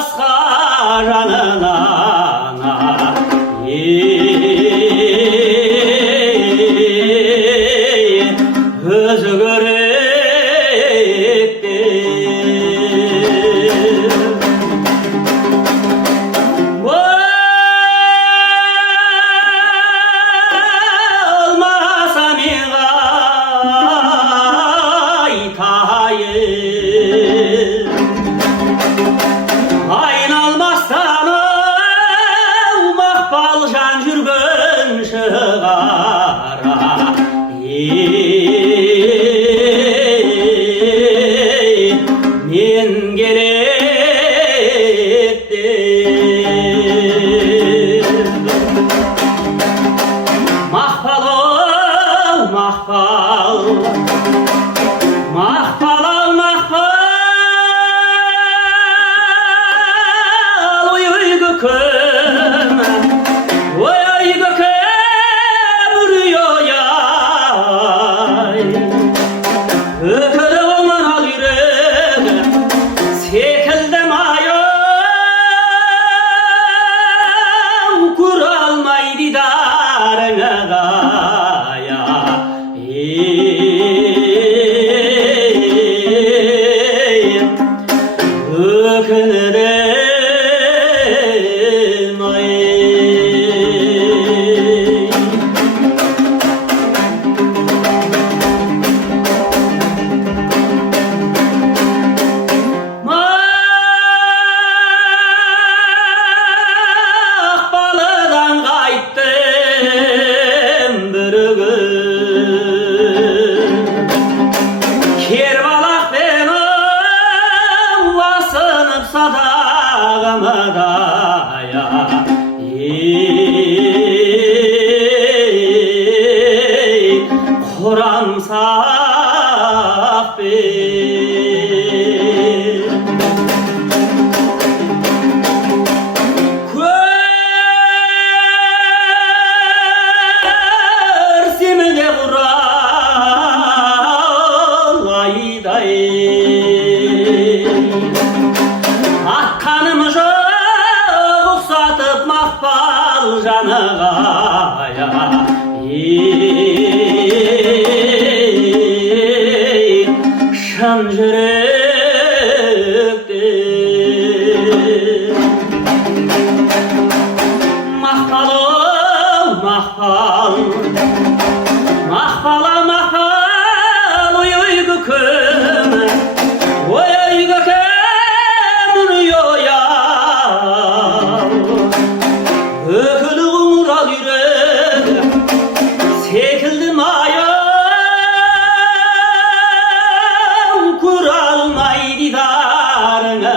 басқа жанына өзі керек болмаса мен қайтайын айналмастан мақпал жан жүрген шығара мен керек мақпал-ау мақпал мақпал-ау мақпал ой көкем ой көкем үрей-ай өкілі болман ал үйрек секілдім аяу көре алмай дидарыңа қая өкінірім ай мақпалыдан қайттым бір күн кербалақпен басынып садағымдая құрамсақпен көрсем де құралайдай атқаным жоқ ұқсатып мақпал жанығая шын жүректен мақпал-ау мақпал мақпал-ау мақпал ой көкем ой көкем үрей-ай өкілі қоңыр ал үйрек секілдім аяу көре алмай дидарыңа